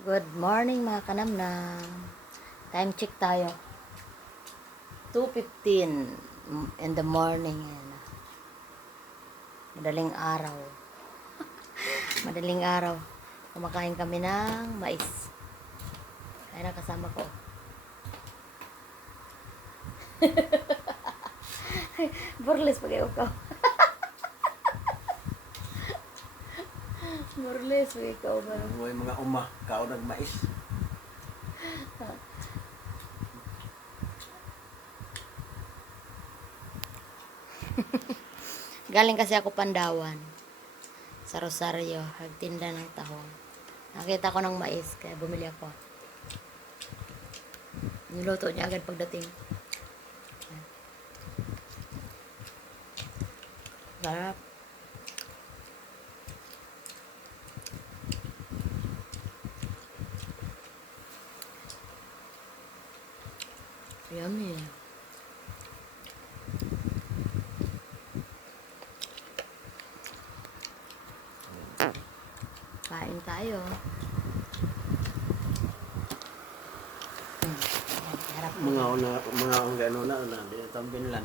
Good morning mga kanamnam. Time check tayo. 2:15 in the morning. Madaling araw. Madaling araw. Kumakain kami ng mais. Kaya na kasama ko. Burles pag ikaw. Burles pag ikaw ba? May mga kao ng mais. Galing kasi ako Pandawan. Sa Rosario. Nagtinda ng tahong. Nakita ko ng mais. Kaya bumili ako. Niluto niya agad pagdating. Sarap. Yummy. Kain tayo. Harap mo. Mga ang gano'n na, binlan.